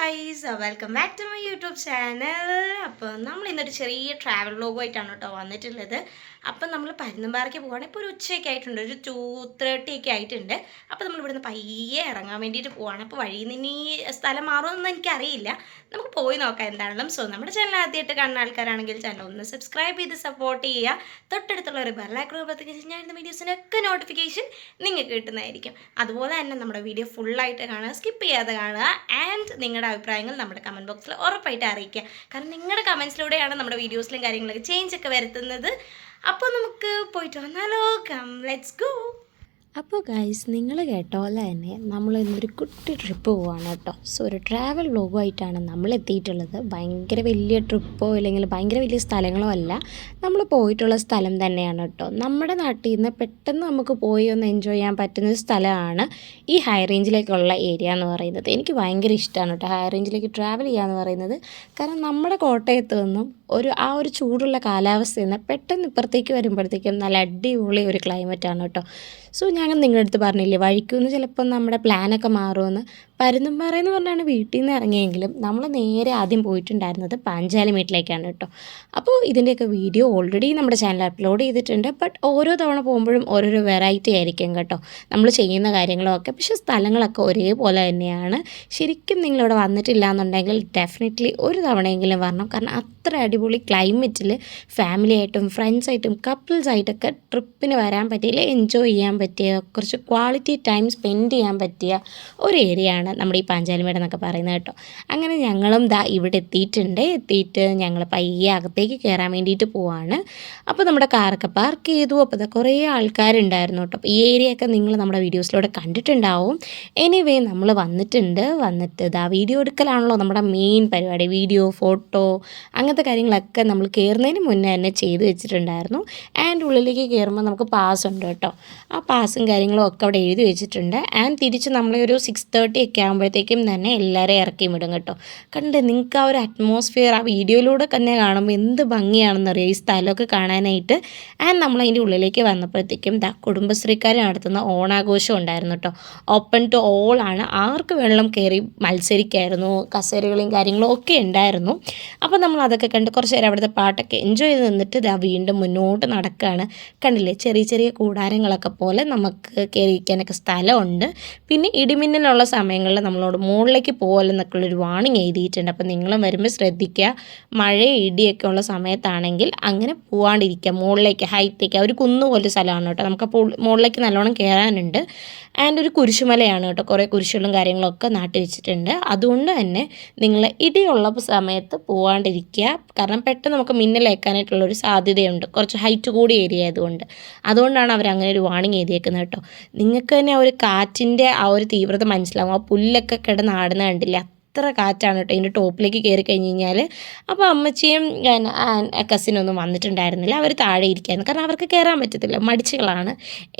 Guys welcome back to my YouTube channel. അപ്പോൾ നമ്മൾ ഇന്നൊരു ചെറിയ ട്രാവൽ വ്ലോഗുമായിട്ടാണ് കേട്ടോ വന്നിട്ടുള്ളത്. അപ്പം നമ്മൾ പരുന്തുംപാറയ്ക്ക് പോവുകയാണ്. ഇപ്പോൾ ഒരു ഉച്ചയൊക്കെ ആയിട്ടുണ്ട്, ഒരു 2:30 ഒക്കെ ആയിട്ടുണ്ട്. അപ്പോൾ നമ്മൾ ഇവിടുന്ന് പയ്യെ ഇറങ്ങാൻ വേണ്ടിയിട്ട് പോവുകയാണ്. അപ്പോൾ വഴിയിൽ നിന്ന് ഇനി സ്ഥലം മാറുമെന്നൊന്നും എനിക്കറിയില്ല, നമുക്ക് പോയി നോക്കാം എന്താണെങ്കിലും. സോ നമ്മുടെ ചാനൽ ആദ്യമായിട്ട് കാണുന്ന ആൾക്കാരാണെങ്കിൽ ചാനൽ ഒന്ന് സബ്സ്ക്രൈബ് ചെയ്ത് സപ്പോർട്ട് ചെയ്യുക. തൊട്ടടുത്തുള്ള ഒരു ബെല്ലൈക്കൺ ഞാൻ ഇടുന്ന വീഡിയോസിനൊക്കെ നോട്ടിഫിക്കേഷൻ നിങ്ങൾക്ക് കിട്ടുന്നതായിരിക്കും. അതുപോലെ തന്നെ നമ്മുടെ വീഡിയോ ഫുള്ളായിട്ട് കാണുക, സ്കിപ്പ് ചെയ്യാതെ കാണുക. ആൻഡ് നിങ്ങളുടെ അഭിപ്രായങ്ങൾ നമ്മുടെ കമൻറ്റ് ബോക്സിൽ ഉറപ്പായിട്ട് അറിയിക്കുക. കാരണം നിങ്ങളുടെ കമൻസിലൂടെയാണ് നമ്മുടെ വീഡിയോസിലും കാര്യങ്ങളൊക്കെ ചേഞ്ച് ഒക്കെ വരുത്തുന്നത്. അപ്പോൾ നമുക്ക് പോയിട്ട് വന്നാലോ? Come let's go. അപ്പോൾ ഗൈസ്, നിങ്ങൾ കേട്ട പോലെ തന്നെ നമ്മൾ ഇന്നൊരു കുട്ടി ട്രിപ്പ് പോവാണ് കേട്ടോ. സോ ഒരു ട്രാവൽ വ്ലോഗുമായിട്ടാണ് നമ്മൾ എത്തിയിട്ടുള്ളത്. ഭയങ്കര വലിയ ട്രിപ്പോ അല്ലെങ്കിൽ ഭയങ്കര വലിയ സ്ഥലങ്ങളോ അല്ല, നമ്മൾ പോയിട്ടുള്ള സ്ഥലം തന്നെയാണ് കേട്ടോ. നമ്മുടെ നാട്ടിൽ നിന്ന് പെട്ടെന്ന് നമുക്ക് പോയി ഒന്ന് എൻജോയ് ചെയ്യാൻ പറ്റുന്ന സ്ഥലമാണ് ഈ ഹൈ റേഞ്ചിലേക്കുള്ള ഏരിയ എന്ന് പറയുന്നത്. എനിക്ക് ഭയങ്കര ഇഷ്ടമാണ് കേട്ടോ ഹൈ റേഞ്ചിലേക്ക് ട്രാവൽ ചെയ്യുക എന്ന് പറയുന്നത്. കാരണം നമ്മുടെ കോട്ടയത്ത് നിന്നും ആ ഒരു ചൂടുള്ള കാലാവസ്ഥയിൽ നിന്ന് പെട്ടെന്ന് ഇപ്പുറത്തേക്ക് വരുമ്പോഴത്തേക്കും നല്ല അടിപൊളി ഒരു ക്ലൈമറ്റാണ് കേട്ടോ. സോ ഞാൻ നിങ്ങളുടെ അടുത്ത് പറഞ്ഞില്ലേ, വഴിക്കുന്ന് ചിലപ്പോൾ നമ്മുടെ പ്ലാനൊക്കെ മാറുമെന്ന്. പരുന്തുംപാറ എന്ന് പറഞ്ഞാണ് വീട്ടിൽ നിന്ന് ഇറങ്ങിയെങ്കിലും നമ്മൾ നേരെ ആദ്യം പോയിട്ടുണ്ടായിരുന്നത് പാഞ്ചാലിമേട്ടിലേക്കാണ് കേട്ടോ. അപ്പോൾ ഇതിൻ്റെയൊക്കെ വീഡിയോ ഓൾറെഡി നമ്മുടെ ചാനൽ അപ്ലോഡ് ചെയ്തിട്ടുണ്ട്. ബട്ട് ഓരോ തവണ പോകുമ്പോഴും ഓരോരോ വെറൈറ്റി ആയിരിക്കും കേട്ടോ നമ്മൾ ചെയ്യുന്ന കാര്യങ്ങളൊക്കെ. പക്ഷേ സ്ഥലങ്ങളൊക്കെ ഒരേപോലെ തന്നെയാണ്. ശരിക്കും നിങ്ങളിവിടെ വന്നിട്ടില്ല എന്നുണ്ടെങ്കിൽ ഡെഫിനറ്റ്ലി ഒരു തവണയെങ്കിലും വരണം. കാരണം അത്ര അടിപൊളി ക്ലൈമറ്റിൽ ഫാമിലിയായിട്ടും ഫ്രണ്ട്സായിട്ടും കപ്പിൾസായിട്ടൊക്കെ ട്രിപ്പിന് വരാൻ പറ്റിയില്ല, എൻജോയ് ചെയ്യാൻ പറ്റിയ, കുറച്ച് ക്വാളിറ്റി ടൈം സ്പെൻഡ് ചെയ്യാൻ പറ്റിയ ഒരു ഏരിയയാണ് നമ്മുടെ ഈ പാഞ്ചാലിമേട് എന്നൊക്കെ പറയുന്നത് കേട്ടോ. അങ്ങനെ ഞങ്ങളും ഇവിടെ എത്തിയിട്ട് ഞങ്ങൾ പയ്യെ അകത്തേക്ക് കയറാൻ വേണ്ടിയിട്ട് പോവാണ്. അപ്പോൾ നമ്മുടെ കാറൊക്കെ പാർക്ക് ചെയ്തു. അപ്പോൾ കുറേ ആൾക്കാരുണ്ടായിരുന്നു കേട്ടോ. അപ്പോൾ ഈ ഏരിയയൊക്കെ നിങ്ങൾ നമ്മുടെ വീഡിയോസിലൂടെ കണ്ടിട്ടുണ്ടാവും. എനിവേ നമ്മൾ വന്നിട്ട് വീഡിയോ എടുക്കലാണല്ലോ നമ്മുടെ മെയിൻ പരിപാടി. വീഡിയോ, ഫോട്ടോ, അങ്ങനത്തെ കാര്യങ്ങളൊക്കെ നമ്മൾ കയറുന്നതിന് മുന്നേ തന്നെ ചെയ്ത് വെച്ചിട്ടുണ്ടായിരുന്നു. ആൻഡ് ഉള്ളിലേക്ക് കയറുമ്പോൾ നമുക്ക് പാസ് ഉണ്ട് കേട്ടോ. ആ പാസും കാര്യങ്ങളും ഒക്കെ അവിടെ എഴുതി വെച്ചിട്ടുണ്ട്. ആൻഡ് തിരിച്ച് നമ്മളൊരു 6:30 ഒക്കെ ആകുമ്പോഴത്തേക്കും തന്നെ എല്ലാവരെയും ഇറക്കി വിടും കേട്ടോ. നിങ്ങൾക്ക് ആ ഒരു അറ്റ്മോസ്ഫിയർ ആ വീഡിയോയിലൂടെ തന്നെ കാണുമ്പോൾ എന്ത് ഭംഗിയാണെന്നറിയാം ഈ സ്ഥലമൊക്കെ കാണാനായിട്ട്. ആൻഡ് നമ്മളതിൻ്റെ ഉള്ളിലേക്ക് വന്നപ്പോഴത്തേക്കും കുടുംബശ്രീക്കാർ നടത്തുന്ന ഓണാഘോഷം ഉണ്ടായിരുന്നു കേട്ടോ. ഓപ്പൺ ടു ഓൾ ആണ്, ആർക്ക് വെള്ളം കയറി മത്സരിക്കായിരുന്നു, കസേരകളും കാര്യങ്ങളും ഒക്കെ ഉണ്ടായിരുന്നു. അപ്പോൾ നമ്മൾ അതൊക്കെ കണ്ട് കുറച്ച് നേരം അവിടുത്തെ പാട്ടൊക്കെ എൻജോയ് ചെയ്ത് നിന്നിട്ട് വീണ്ടും മുന്നോട്ട് നടക്കുകയാണ്. കണ്ടില്ലേ, ചെറിയ ചെറിയ കൂടാരങ്ങളൊക്കെ പോലെ നമുക്ക് കയറിയിരിക്കാനൊക്കെ സ്ഥലമുണ്ട്. പിന്നെ ഇടിമിന്നലുള്ള സമയങ്ങളിൽ നമ്മളോട് മുകളിലേക്ക് പോകലെന്നൊക്കെ ഉള്ളൊരു വാണിംഗ് എഴുതിയിട്ടുണ്ട്. അപ്പോൾ നിങ്ങളും വരുമ്പോൾ ശ്രദ്ധിക്കുക, മഴ ഇടിയൊക്കെ ഉള്ള സമയത്താണെങ്കിൽ അങ്ങനെ പോകാണ്ടിരിക്കുക. മുകളിലേക്ക് ഹൈറ്റേക്ക് ഒരു കുന്നുപോലൊരു സ്ഥലമാണ് കേട്ടോ. നമുക്കപ്പോൾ മുകളിലേക്ക് നല്ലോണം കയറാനുണ്ട്. ആൻഡ് ഒരു കുരിശുമലയാണ് കേട്ടോ. കുറേ കുരിശുകളും കാര്യങ്ങളൊക്കെ നാട്ടി വെച്ചിട്ടുണ്ട്. അതുകൊണ്ട് തന്നെ നിങ്ങൾ ഇടിയുള്ള സമയത്ത് പോകാണ്ടിരിക്കുക. കാരണം പെട്ടെന്ന് നമുക്ക് മിന്നലേക്കാനായിട്ടുള്ളൊരു സാധ്യതയുണ്ട്, കുറച്ച് ഹൈറ്റ് കൂടിയ ഏരിയ ആയതുകൊണ്ട്. അതുകൊണ്ടാണ് അവർ അങ്ങനെ ഒരു വാണിംഗ് എഴുതിയേക്കുന്നത് കേട്ടോ. നിങ്ങൾക്ക് തന്നെ ആ ഒരു കാറ്റിൻ്റെ ആ ഒരു തീവ്രത മനസ്സിലാവും. ആ പുല്ലൊക്കെ കിടന്ന് ആടുന്ന കണ്ടില്ല, അത്ര കാറ്റാണ് കേട്ടോ ഇതിൻ്റെ ടോപ്പിലേക്ക് കയറി കഴിഞ്ഞ് കഴിഞ്ഞാൽ. അപ്പോൾ അമ്മച്ചിയും കസിനൊന്നും വന്നിട്ടുണ്ടായിരുന്നില്ല, അവർ താഴെ ഇരിക്കായിരുന്നു. കാരണം അവർക്ക് കയറാൻ പറ്റത്തില്ല, മടിച്ചുകളാണ്.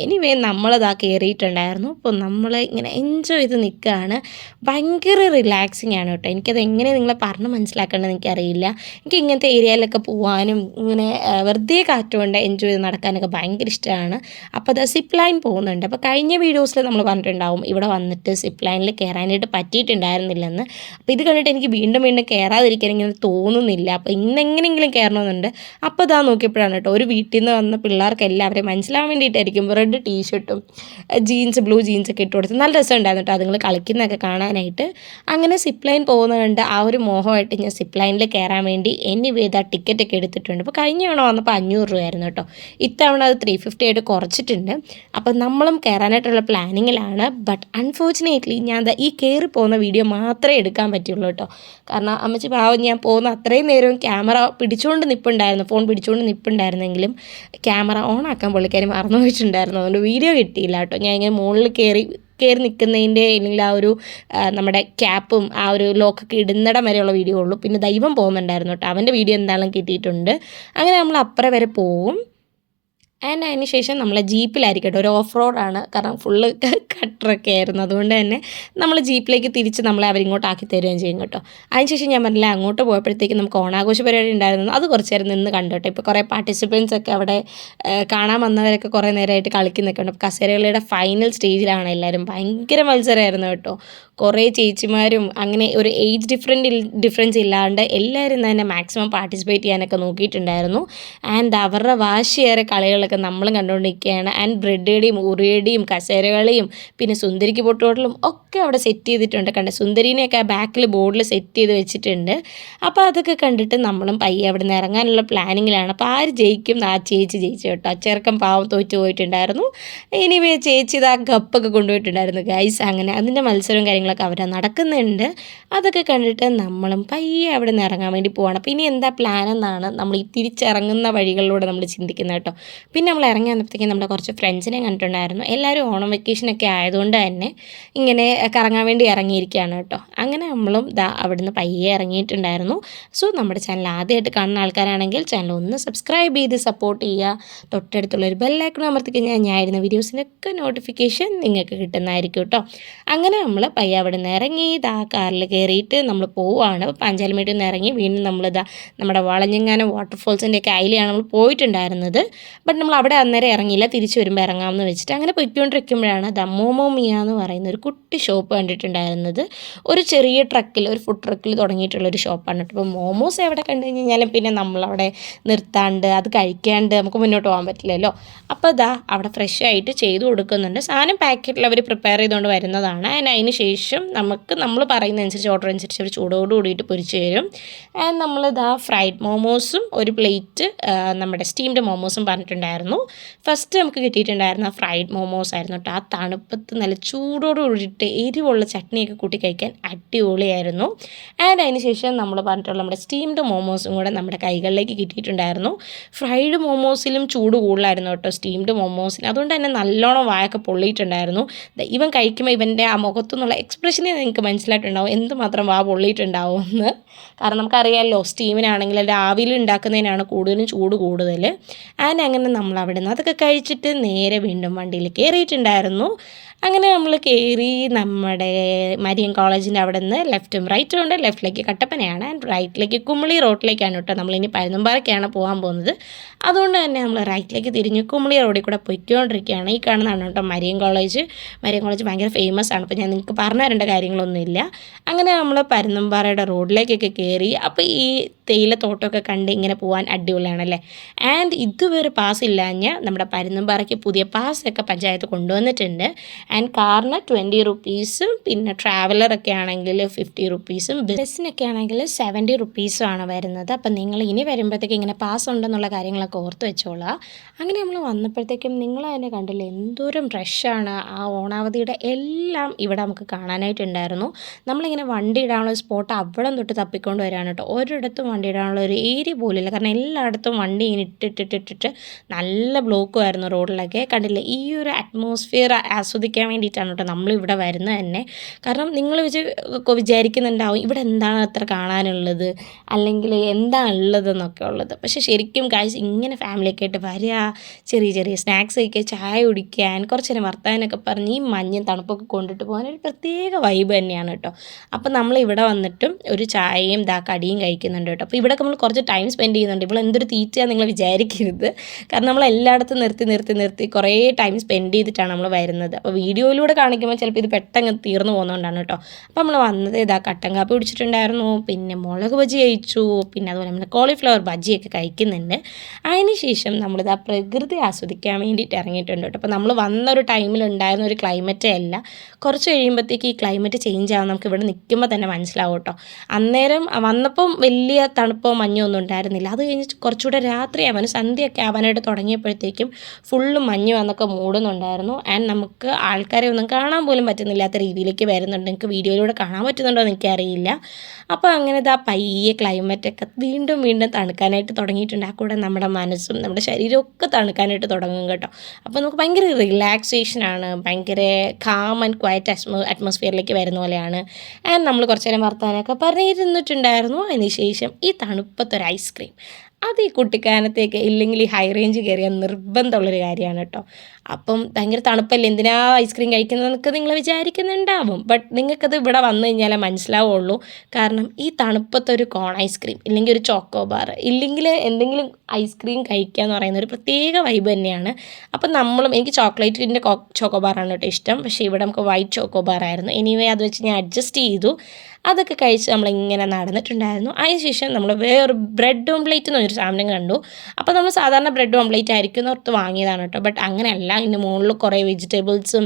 എനിവേ നമ്മളതാ കയറിയിട്ടുണ്ടായിരുന്നു. അപ്പോൾ നമ്മൾ ഇങ്ങനെ എൻജോയ് ചെയ്ത് നിൽക്കുകയാണ്. ഭയങ്കര റിലാക്സിങ് ആണ് കേട്ടോ. എനിക്കത് എങ്ങനെ നിങ്ങളെ പറഞ്ഞ് മനസ്സിലാക്കേണ്ടതെന്ന് എനിക്കറിയില്ല. എനിക്ക് ഇങ്ങനത്തെ ഏരിയയിലൊക്കെ പോകാനും ഇങ്ങനെ വെറുതെ കാറ്റുകൊണ്ട് എൻജോയ് ചെയ്ത് നടക്കാനൊക്കെ ഭയങ്കര ഇഷ്ടമാണ്. അപ്പോൾ അത് സിപ്പ് ലൈൻ പോകുന്നുണ്ട്. അപ്പോൾ കഴിഞ്ഞ വീഡിയോസിൽ നമ്മൾ പറഞ്ഞിട്ടുണ്ടാവും ഇവിടെ വന്നിട്ട് സിപ്പ് ലൈനിൽ കയറാനായിട്ട് പറ്റിയിട്ടുണ്ടായിരുന്നില്ലെന്ന്. അപ്പോൾ ഇത് കണ്ടിട്ട് എനിക്ക് വീണ്ടും കയറാതിരിക്കാൻ ഇങ്ങനെ തോന്നുന്നില്ല. അപ്പോൾ ഇന്നെങ്ങനെയെങ്കിലും കയറണമെന്നുണ്ട്. അപ്പോൾ ഇതാ നോക്കിയപ്പോഴാണ് കേട്ടോ, ഒരു വീട്ടിൽ നിന്ന് വന്ന പിള്ളേർക്ക് എല്ലാവരെയും മനസ്സിലാവാൻ വേണ്ടിയിട്ടായിരിക്കും റെഡ് ടീഷർട്ടും ബ്ലൂ ജീൻസൊക്കെ ഇട്ട് കൊടുത്ത് നല്ല രസമുണ്ടായിരുന്നു കേട്ടോ അതുങ്ങൾ കളിക്കുന്നതൊക്കെ കാണാനായിട്ട്. അങ്ങനെ സിപ്പ് ലൈൻ പോകുന്നത് കണ്ട് ആ ഒരു മോഹമായിട്ട് ഞാൻ സിപ്പ് ലൈനിൽ കയറാൻ വേണ്ടി ടിക്കറ്റൊക്കെ എടുത്തിട്ടുണ്ട്. അപ്പോൾ കഴിഞ്ഞ തവണ വന്നപ്പോൾ 500 രൂപയായിരുന്നു കേട്ടോ. ഇത്തവണ അത് 350 ആയിട്ട് കുറച്ചിട്ടുണ്ട്. അപ്പോൾ നമ്മളും കയറാനായിട്ടുള്ള പ്ലാനിങ്ങിലാണ്. ബട്ട് അൺഫോർച്ചുനേറ്റ്ലി ഞാൻ ഈ കയറി പോകുന്ന വീഡിയോ മാത്രമേ എടുക്കാൻ പറ്റുള്ളൂ കേട്ടോ. കാരണം അമ്മച്ചി പാവം ഞാൻ പോകുന്ന അത്രയും നേരവും ക്യാമറ പിടിച്ചുകൊണ്ട് നിൽപ്പുണ്ടായിരുന്നു, ഫോൺ പിടിച്ചുകൊണ്ട് നിൽപ്പുണ്ടായിരുന്നെങ്കിലും ക്യാമറ ഓൺ ആക്കാൻ പുള്ളിക്കാരി മറന്നു പോയിട്ടുണ്ടായിരുന്നു. അതുകൊണ്ട് വീഡിയോ കിട്ടിയില്ല കേട്ടോ. ഞാൻ ഇങ്ങനെ മുകളിൽ കയറി നിൽക്കുന്നതിൻ്റെ അല്ലെങ്കിൽ ആ ഒരു നമ്മുടെ ക്യാപ്പും ആ ഒരു ലോക്കൊക്കെ ഇടുന്നിടം വരെയുള്ള വീഡിയോ ഉള്ളൂ. പിന്നെ ദൈവം പോകുന്നുണ്ടായിരുന്നു കേട്ടോ, അവൻ്റെ വീഡിയോ എന്തായാലും കിട്ടിയിട്ടുണ്ട്. അങ്ങനെ നമ്മൾ അപ്പുറം വരെ പോവും. ആൻഡ് അതിന് ശേഷം നമ്മളെ ജീപ്പിലായിരിക്കട്ടെ, ഒരു ഓഫ് റോഡാണ്. കാരണം ഫുള്ള് കട്ടറൊക്കെ ആയിരുന്നു. അതുകൊണ്ട് തന്നെ നമ്മൾ ജീപ്പിലേക്ക് തിരിച്ച് നമ്മളെ അവരിങ്ങോട്ട് ആക്കി തരുകയും ചെയ്യും കേട്ടോ. അതിനുശേഷം ഞാൻ പറഞ്ഞില്ല, അങ്ങോട്ട് പോയപ്പോഴത്തേക്കും നമുക്ക് ഓണാഘോഷ പരിപാടി ഉണ്ടായിരുന്നു. അത് കുറച്ച് നേരം നിന്ന് കണ്ടു കേട്ടോ. ഇപ്പോൾ കുറേ പാർട്ടിസിപ്പൻസ് ഒക്കെ അവിടെ കാണാൻ വന്നവരൊക്കെ കുറേ നേരമായിട്ട് കളിക്കുന്നൊക്കെ ഉണ്ട്. അപ്പോൾ കസേരകളിയുടെ ഫൈനൽ സ്റ്റേജിലാണ് എല്ലാവരും. ഭയങ്കര മത്സരമായിരുന്നു കേട്ടോ. കുറേ ചേച്ചിമാരും അങ്ങനെ ഒരു ഏജ് ഡിഫറൻസ് ഇല്ലാണ്ട് എല്ലാവരും തന്നെ മാക്സിമം പാർട്ടിസിപ്പേറ്റ് ചെയ്യാനൊക്കെ നോക്കിയിട്ടുണ്ടായിരുന്നു. ആൻഡ് അവരുടെ വാശിയേറെ കളികളൊക്കെ നമ്മളും കണ്ടുകൊണ്ടിരിക്കുകയാണ്. ആൻഡ് ബ്രെഡേടിയും ഉറിയടിയും കസേരകളിയും പിന്നെ സുന്ദരിക്ക് പൊട്ടുകൊടലും ഒക്കെ അവിടെ സെറ്റ് ചെയ്തിട്ടുണ്ട്. സുന്ദരീനെയൊക്കെ ആ ബാക്കിൽ ബോർഡിൽ സെറ്റ് ചെയ്ത് വെച്ചിട്ടുണ്ട്. അപ്പോൾ അതൊക്കെ കണ്ടിട്ട് നമ്മളും പയ്യെ അവിടെ നിന്ന് ഇറങ്ങാനുള്ള പ്ലാനിങ്ങിലാണ്. അപ്പോൾ ആര് ജയിക്കും? ആ ചേച്ചി ജയിച്ചു കേട്ടോ. ആ ചെറുക്കൻ പാവം തോറ്റു പോയിട്ടുണ്ടായിരുന്നു. ഇനിവേ ചേച്ചി ഇതാ കപ്പൊക്കെ കൊണ്ടുപോയിട്ടുണ്ടായിരുന്നു ഗൈസ്. അങ്ങനെ അതിൻ്റെ മത്സരവും കാര്യങ്ങളൊക്കെ അവിടെ നടക്കുന്നുണ്ട്. അതൊക്കെ കണ്ടിട്ട് നമ്മളും പയ്യെ അവിടെ നിന്ന് ഇറങ്ങാൻ വേണ്ടി പോവാണ്. അപ്പോൾ ഇനി എന്താ പ്ലാൻ എന്നാണ് നമ്മൾ ഈ തിരിച്ചിറങ്ങുന്ന വഴികളിലൂടെ നമ്മൾ ചിന്തിക്കുന്നത് കേട്ടോ. പിന്നെ നമ്മൾ ഇറങ്ങി വന്നപ്പോഴത്തേക്കും നമ്മുടെ കുറച്ച് ഫ്രണ്ട്സിനെ കണ്ടിട്ടുണ്ടായിരുന്നു. എല്ലാവരും ഓണം വെക്കേഷനൊക്കെ ആയതുകൊണ്ട് തന്നെ ഇങ്ങനെ കറങ്ങാൻ വേണ്ടി ഇറങ്ങിയിരിക്കുകയാണ് കേട്ടോ. അങ്ങനെ നമ്മളും അവിടുന്ന് പയ്യെ ഇറങ്ങിയിട്ടുണ്ടായിരുന്നു. സോ നമ്മുടെ ചാനൽ ആദ്യമായിട്ട് കാണുന്ന ആൾക്കാരാണെങ്കിൽ ചാനൽ ഒന്ന് സബ്സ്ക്രൈബ് ചെയ്ത് സപ്പോർട്ട് ചെയ്യുക. തൊട്ടടുത്തുള്ളൊരു ബെല്ലൈക്കൺ അമർത്തി കഴിഞ്ഞാൽ ഞാൻ ഇടുന്ന വീഡിയോസിനൊക്കെ നോട്ടിഫിക്കേഷൻ നിങ്ങൾക്ക് കിട്ടുന്നതായിരിക്കും കേട്ടോ. അങ്ങനെ നമ്മൾ പയ്യെ അവിടെ നിന്ന് ഇറങ്ങി കാറിൽ കയറിയിട്ട് നമ്മൾ പോവുകയാണ്. പാഞ്ചാലിമേട്ടിൽ നിന്ന് ഇറങ്ങി വീണ്ടും നമ്മുടെ വളഞ്ഞെങ്ങാനം വാട്ടർഫോൾസിൻ്റെയൊക്കെ അതിലെയാണ് നമ്മൾ പോയിട്ടുണ്ടായിരുന്നത്. ബട്ട് നമ്മൾ അവിടെ അന്നേരം ഇറങ്ങിയില്ല, തിരിച്ച് വരുമ്പോൾ ഇറങ്ങാമെന്ന് വെച്ചിട്ട് അങ്ങനെ പോയിക്കൊണ്ടിരിക്കുമ്പോഴാണ് മോമോമിയ എന്ന് പറയുന്ന ഒരു കുട്ടി ഷോപ്പ് കണ്ടിട്ടുണ്ടായിരുന്നത്. ഒരു ചെറിയ ട്രക്കിൽ, ഒരു ഫുഡ് ട്രക്കിൽ തുടങ്ങിയിട്ടുള്ളൊരു ഷോപ്പാണ് കേട്ടോ. അപ്പോൾ മോമോസ് എവിടെ കണ്ടു കഴിഞ്ഞാലും പിന്നെ നമ്മളവിടെ നിർത്താണ്ട് അത് കഴിക്കാണ്ട് നമുക്ക് മുന്നോട്ട് പോകാൻ പറ്റില്ലല്ലോ. അപ്പോൾ അവിടെ ഫ്രഷ് ആയിട്ട് ചെയ്ത് കൊടുക്കുന്നുണ്ട്. സാധനം പാക്കറ്റിൽ അവർ പ്രിപ്പയർ ചെയ്തുകൊണ്ട് വരുന്നതാണ്. അതിന് ശേഷം നമ്മൾ പറയുന്നതനുസരിച്ച് ഓർഡർ അനുസരിച്ച് അവർ ചൂടോട് കൂടിയിട്ട് പൊരിച്ച് തരും. ആൻഡ് നമ്മൾ ഫ്രൈഡ് മോമോസും ഒരു പ്ലേറ്റ് നമ്മുടെ സ്റ്റീംഡ് മോമോസും പറഞ്ഞിട്ടുണ്ടായിരുന്നു. ഫസ്റ്റ് നമുക്ക് കിട്ടിയിട്ടുണ്ടായിരുന്ന ഫ്രൈഡ് മോമോസ് ആയിരുന്നു കേട്ടോ. ആ തണുപ്പത്ത് നല്ല ചൂടോട് കൂടിയിട്ട് എരിവുള്ള ചട്നിയൊക്കെ കൂട്ടി കഴിക്കാൻ അടിപൊളിയായിരുന്നു. ആൻഡ് അതിന് ശേഷം നമ്മൾ പറഞ്ഞിട്ടുള്ള നമ്മുടെ സ്റ്റീംഡ് മോമോസും കൂടെ നമ്മുടെ കൈകളിലേക്ക് കിട്ടിയിട്ടുണ്ടായിരുന്നു. ഫ്രൈഡ് മോമോസിലും ചൂട് കൂടുതലായിരുന്നു കേട്ടോ സ്റ്റീംഡ് മോമോസിന്. അതുകൊണ്ട് തന്നെ നല്ലോണം വായൊക്കെ പൊള്ളിയിട്ടുണ്ടായിരുന്നു. ഇവൻ കഴിക്കുമ്പോൾ ഇവൻ്റെ ആ മുഖത്തു നിന്നുള്ള എക്സ്പ്രഷനെ നിങ്ങൾക്ക് മനസ്സിലായിട്ടുണ്ടാവും എന്തുമാത്രം വാ പൊള്ളിയിട്ടുണ്ടാവും എന്ന്. കാരണം നമുക്കറിയാമല്ലോ സ്റ്റീമിനാണെങ്കിൽ അല്ലെങ്കിൽ ആവിയിൽ ഉണ്ടാക്കുന്നതിനാണ് കൂടുതലും ചൂട് കൂടുതൽ. ആൻഡ് അങ്ങനെ നമ്മൾ അവിടെ നിന്ന് അതൊക്കെ കഴിച്ചിട്ട് നേരെ വീണ്ടും വണ്ടിയിൽ കയറിയിട്ടുണ്ടായിരുന്നു. അങ്ങനെ നമ്മൾ കയറി നമ്മുടെ മരിയൻ കോളേജിൻ്റെ അവിടെ നിന്ന് ലെഫ്റ്റും റൈറ്റും ഉണ്ട്. ലെഫ്റ്റിലേക്ക് കട്ടപ്പനയാണ് ആൻഡ് റൈറ്റിലേക്ക് കുമളി റോഡിലേക്കാണ് കേട്ടോ. നമ്മളിനി പരുന്തുംപാറയ്ക്കാണ് പോകാൻ പോകുന്നത്. അതുകൊണ്ട് തന്നെ നമ്മൾ റൈറ്റിലേക്ക് തിരിഞ്ഞ് കുമളി റോഡിൽ കൂടെ പൊയ്ക്കൊണ്ടിരിക്കുകയാണ്. ഈ കാണുന്നതാണ് കേട്ടോ മരിയൻ കോളേജ്. മരിയൻ കോളേജ് ഭയങ്കര ഫേമസ് ആണ്. അപ്പോൾ ഞാൻ നിങ്ങൾക്ക് പറഞ്ഞു തരേണ്ട കാര്യങ്ങളൊന്നുമില്ല. അങ്ങനെ നമ്മൾ പരുന്തുംപാറയുടെ റോഡിലേക്കൊക്കെ കയറി. അപ്പോൾ ഈ തേയിലത്തോട്ടമൊക്കെ കണ്ട് ഇങ്ങനെ പോകാൻ അടിപൊളിയാണല്ലേ. ആൻഡ് ഇതുവരെ പാസ് ഇല്ലാഞ്ഞ് നമ്മുടെ പരുന്തുംപാറയ്ക്ക് പുതിയ പാസ്സൊക്കെ പഞ്ചായത്ത് കൊണ്ടുവന്നിട്ടുണ്ട്. ആൻഡ് കാറിന് 20 റുപ്പീസും പിന്നെ ട്രാവലറൊക്കെ ആണെങ്കിൽ 50 റുപ്പീസും ബസ്സിനൊക്കെ ആണെങ്കിൽ 70 റുപ്പീസും ആണ് വരുന്നത്. അപ്പം നിങ്ങൾ ഇനി വരുമ്പോഴത്തേക്കും ഇങ്ങനെ പാസ് ഉണ്ടെന്നുള്ള കാര്യങ്ങളൊക്കെ ഓർത്ത് വെച്ചോളാം. അങ്ങനെ നമ്മൾ വന്നപ്പോഴത്തേക്കും നിങ്ങൾ തന്നെ കണ്ടില്ലേ എന്തോരം റഷാണ്. ആ ഓണാവധിയുടെ എല്ലാം ഇവിടെ നമുക്ക് കാണാനായിട്ടുണ്ടായിരുന്നു. നമ്മളിങ്ങനെ വണ്ടി ഇടാനുള്ള സ്പോട്ട് അവിടം തൊട്ട് തപ്പിക്കൊണ്ട് വരാണ് കേട്ടോ. ഒരിടത്തും വണ്ടി ഇടാനുള്ള ഒരു ഏരിയ പോലില്ല. കാരണം എല്ലായിടത്തും വണ്ടി ഇങ്ങനെ ഇട്ടിട്ട് നല്ല ബ്ലോക്കുമായിരുന്നു റോഡിലൊക്കെ. കണ്ടില്ലേ ഈ ഒരു അറ്റ്മോസ്ഫിയർ ആസ്വദിക്കാൻ വേണ്ടിയിട്ടാണ് കേട്ടോ നമ്മളിവിടെ വരുന്നത് തന്നെ. കാരണം നിങ്ങൾ വിചാരിക്കുന്നുണ്ടാവും ഇവിടെ എന്താണ് അത്ര കാണാനുള്ളത് അല്ലെങ്കിൽ എന്താണ് ഉള്ളതെന്നൊക്കെ ഉള്ളത്. പക്ഷേ ശരിക്കും ഗൈസ് ഇങ്ങനെ ഫാമിലിയൊക്കെ ആയിട്ട് വരിക, ചെറിയ സ്നാക്സ് കഴിക്കുക, ചായ കുടിക്കാൻ, കുറച്ച് നേരം വർത്താനൊക്കെ പറഞ്ഞ് ഈ മഞ്ഞും തണുപ്പൊക്കെ കൊണ്ടിട്ട് പോകാൻ ഒരു പ്രത്യേക വൈബ് തന്നെയാണ് കേട്ടോ. അപ്പോൾ നമ്മൾ ഇവിടെ വന്നിട്ടും ഒരു ചായയും കടിയും കഴിക്കുന്നുണ്ട് കേട്ടോ. അപ്പോൾ ഇവിടെ നമ്മൾ കുറച്ച് ടൈം സ്പെൻഡ് ചെയ്യുന്നുണ്ട്. ഇവിടെ എന്തൊരു തീറ്റയാണെന്ന് നിങ്ങൾ വിചാരിക്കരുത്. കാരണം നമ്മൾ എല്ലായിടത്തും നിർത്തി കുറേ ടൈം സ്പെൻഡ് ചെയ്തിട്ടാണ് നമ്മൾ വരുന്നത്. അപ്പോൾ വീഡിയോയിലൂടെ കാണിക്കുമ്പോൾ ചിലപ്പോൾ ഇത് പെട്ടെന്ന് തീർന്നു പോകുന്നതുകൊണ്ടാണ് കേട്ടോ. അപ്പോൾ നമ്മൾ വന്നത് കട്ടൻ കാപ്പി കുടിച്ചിട്ടുണ്ടായിരുന്നു, പിന്നെ മുളക് ബജി കഴിച്ചു, പിന്നെ അതുപോലെ നമ്മൾ കോളിഫ്ലവർ ബജിയൊക്കെ കഴിക്കുന്നുണ്ട്. അതിന് ശേഷം നമ്മളിത് പ്രകൃതി ആസ്വദിക്കാൻ വേണ്ടിയിട്ട് ഇറങ്ങിയിട്ടുണ്ട് കേട്ടോ. അപ്പോൾ നമ്മൾ വന്നൊരു ടൈമിലുണ്ടായിരുന്ന ഒരു ക്ലൈമറ്റേ അല്ല. കുറച്ച് കഴിയുമ്പോഴത്തേക്ക് ഈ ക്ലൈമറ്റ് ചേഞ്ച് ആവും. നമുക്ക് ഇവിടെ നിൽക്കുമ്പോൾ തന്നെ മനസ്സിലാവും കേട്ടോ. അന്നേരം വന്നപ്പം വലിയ തണുപ്പോ മഞ്ഞോ ഒന്നും ഉണ്ടായിരുന്നില്ല. അത് കഴിഞ്ഞിട്ട് കുറച്ചുകൂടെ രാത്രി സന്ധ്യയൊക്കെ ആവാനായിട്ട് തുടങ്ങിയപ്പോഴത്തേക്കും ഫുള്ള് മഞ്ഞ് വന്നൊക്കെ മൂടുന്നുണ്ടായിരുന്നു. ആൻഡ് നമുക്ക് ആൾക്കാരെ ഒന്നും കാണാൻ പോലും പറ്റുന്നില്ലാത്ത രീതിയിലേക്ക് വരുന്നുണ്ട്. നിങ്ങൾക്ക് വീഡിയോയിലൂടെ കാണാൻ പറ്റുന്നുണ്ടോ എന്ന് എനിക്കറിയില്ല. അപ്പോൾ അങ്ങനെ പയ്യെ ക്ലൈമറ്റൊക്കെ വീണ്ടും തണുക്കാനായിട്ട് തുടങ്ങിയിട്ടുണ്ട്. ആ കൂടെ നമ്മുടെ മനസ്സും നമ്മുടെ ശരീരമൊക്കെ തണുക്കാനായിട്ട് തുടങ്ങും കേട്ടോ. അപ്പോൾ നമുക്ക് ഭയങ്കര റിലാക്സേഷനാണ്, ഭയങ്കര കാം ആൻഡ് ക്വയറ്റ് അറ്റ്മോസ്ഫിയറിലേക്ക് വരുന്ന പോലെയാണ്. ആൻഡ് നമ്മൾ കുറച്ച് നേരം വർത്താനമൊക്കെ പറഞ്ഞിരുന്നിട്ടുണ്ടായിരുന്നു. അതിന് ശേഷം ഈ തണുപ്പത്തൊരു ഐസ്ക്രീം അത് ഈ കുട്ടിക്കാനത്തേക്ക് ഇല്ലെങ്കിൽ ഈ ഹൈ റേഞ്ച് കയറിയാൽ നിർബന്ധമുള്ളൊരു കാര്യമാണ് കേട്ടോ. അപ്പം ഭയങ്കര തണുപ്പല്ലേ, എന്തിനാ ഐസ്ക്രീം കഴിക്കുന്നതെന്നൊക്കെ നിങ്ങൾ വിചാരിക്കുന്നുണ്ടാവും. ബട്ട് നിങ്ങൾക്കത് ഇവിടെ വന്നു കഴിഞ്ഞാലേ മനസ്സിലാവുള്ളൂ. കാരണം ഈ തണുപ്പത്തൊരു കോൺ ഐസ്ക്രീം ഇല്ലെങ്കിൽ ഒരു ചോക്കോ ബാർ ഇല്ലെങ്കിൽ എന്തെങ്കിലും ഐസ്ക്രീം കഴിക്കുക എന്ന് പറയുന്ന ഒരു പ്രത്യേക വൈബ് തന്നെയാണ്. അപ്പം എനിക്ക് ചോക്ലേറ്റിൻ്റെ ചോക്കോ ബാറാണ് കേട്ടോ ഇഷ്ടം. പക്ഷേ ഇവിടെ നമുക്ക് വൈറ്റ് ചോക്കോ ബാർ ആയിരുന്നു. എനിവേ അത് വെച്ച് ഞാൻ അഡ്ജസ്റ്റ് ചെയ്തു. അതൊക്കെ കഴിച്ച് നമ്മളിങ്ങനെ നടന്നിട്ടുണ്ടായിരുന്നു. അതിനുശേഷം നമ്മൾ വേറൊരു ബ്രെഡ് ഓംപ്ലേറ്റ് എന്ന് പറഞ്ഞൊരു സാധനം കണ്ടു. അപ്പോൾ നമ്മൾ സാധാരണ ബ്രെഡ് ഓംപ്ലേറ്റ് ആയിരിക്കും എന്നോർത്ത് വാങ്ങിയതാണ് കേട്ടോ. ബട്ട് അങ്ങനെയല്ല, ഇതിൻ്റെ മുകളിൽ കുറേ വെജിറ്റബിൾസും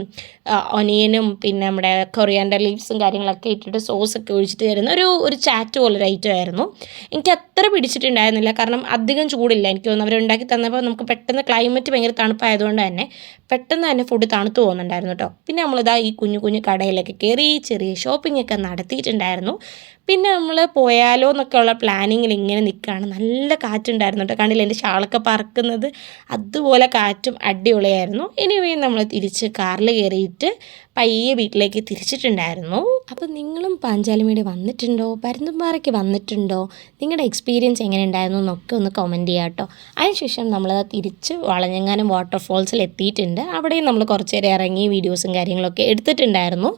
ഒനിയനും പിന്നെ നമ്മുടെ കൊറിയാൻഡർ ലീവ്സും കാര്യങ്ങളൊക്കെ ഇട്ടിട്ട് സോസൊക്കെ ഒഴിച്ചിട്ട് തരുന്ന ഒരു ചാറ്റ് പോലൊരു ഐറ്റം ആയിരുന്നു. എനിക്ക് അത്ര പിടിച്ചിട്ടുണ്ടായിരുന്നില്ല, കാരണം അധികം ചൂടില്ല. എനിക്ക് തോന്നുന്നു അവരുണ്ടാക്കി തന്നപ്പോൾ നമുക്ക് പെട്ടെന്ന് ക്ലൈമറ്റ് ഭയങ്കര തണുപ്പായതുകൊണ്ട് തന്നെ പെട്ടെന്ന് തന്നെ ഫുഡ് തണുത്ത് പോകുന്നുണ്ടായിരുന്നു കേട്ടോ. പിന്നെ നമ്മളിതാ ഈ കുഞ്ഞു കുഞ്ഞു കടയിലൊക്കെ കയറി ചെറിയ ഷോപ്പിംഗ് ഒക്കെ നടത്തിയിട്ടുണ്ടായിരുന്നു. പിന്നെ നമ്മൾ പോയാലോ എന്നൊക്കെയുള്ള പ്ലാനിങ്ങിൽ ഇങ്ങനെ നിൽക്കുകയാണ്. നല്ല കാറ്റുണ്ടായിരുന്നു കേട്ടോ. കണ്ടില്ല എൻ്റെ ഷാളൊക്കെ പറക്കുന്നത്, അതുപോലെ കാറ്റും അടിപൊളിയായിരുന്നു. എനിവേ നമ്മൾ തിരിച്ച് കാറിൽ കയറിയിട്ട് പയ്യെ വീട്ടിലേക്ക് തിരിച്ചിട്ടുണ്ടായിരുന്നു. അപ്പോൾ നിങ്ങളും പാഞ്ചാലിമേട് വന്നിട്ടുണ്ടോ, പരുന്തുംപാറയ്ക്ക് വന്നിട്ടുണ്ടോ, നിങ്ങളുടെ എക്സ്പീരിയൻസ് എങ്ങനെ ഉണ്ടായിരുന്നു എന്നൊക്കെ ഒന്ന് കമൻറ്റ് ചെയ്യാം കേട്ടോ. അതിനുശേഷം നമ്മൾ തിരിച്ച് വളഞ്ഞെങ്ങാനും വാട്ടർഫോൾസിൽ എത്തിയിട്ടുണ്ട്. അവിടെയും നമ്മൾ കുറച്ച് നേരം ഇറങ്ങി വീഡിയോസും കാര്യങ്ങളൊക്കെ എടുത്തിട്ടുണ്ടായിരുന്നു.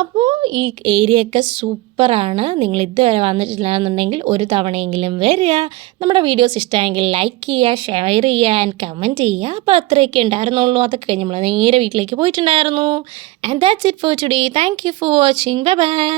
അപ്പോൾ ഈ ഏരിയയൊക്കെ സൂപ്പറാണ്. നിങ്ങൾ ഇതുവരെ വന്നിട്ടില്ല എന്നുണ്ടെങ്കിൽ ഒരു തവണയെങ്കിലും വരിക. നമ്മുടെ വീഡിയോസ് ഇഷ്ടമായെങ്കിൽ ലൈക്ക് ചെയ്യുക, ഷെയർ ചെയ്യുക ആൻഡ് കമൻറ്റ് ചെയ്യുക. അപ്പോൾ അത്രയൊക്കെ ഉണ്ടായിരുന്നുള്ളൂ. അതൊക്കെ കഴിഞ്ഞ് നമ്മൾ നേരെ വീട്ടിലേക്ക് പോയിട്ടുണ്ടായിരുന്നു. And that's it for today. Thank you for watching. Bye bye.